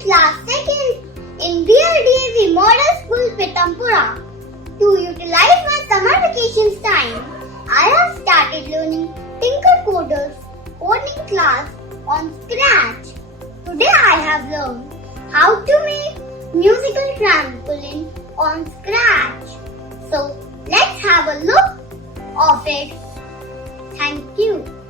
class 2nd in DLDAV Model School Pitampura. To utilize my summer vacations time, I have started learning TinkerCoders coding class on Scratch. Today I have learned how to make musical trampoline on Scratch. So let's have a look of it. Thank you.